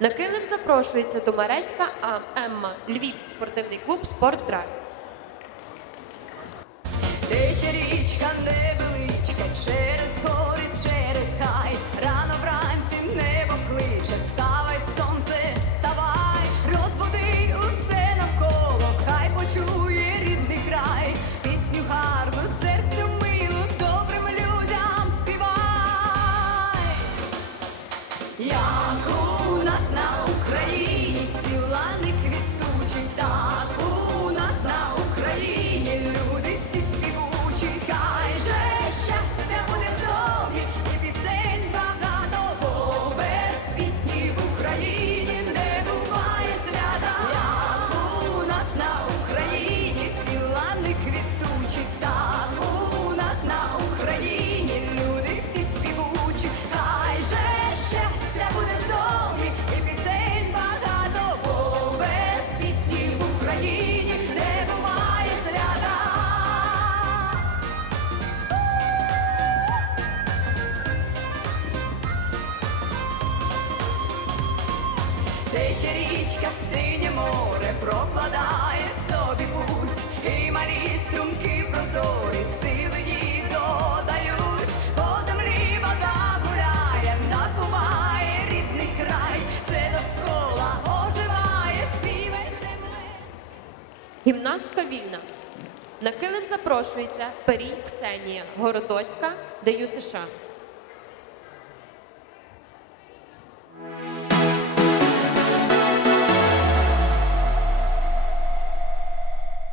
На килим запрошується Томарецька Емма, Львів, спортивний клуб «Спортдрайв». Тече річка невеличка, через гори, через хай. Рано вранці небо кличе, вставай, сонце, вставай, розбуди усе навколо, хай почує рідний край, пісню гарну, серцю милу, добрим людям співай. Як Тече річка в синє море, прокладає собі путь, і малі струмки прозорі, сили їй додають, по землі вода гуляє, напуває рідний край, все довкола оживає, співай землець. Гімнастка вільна. На килим запрошується Перій Ксенія, Городоцька, ДЮСШ.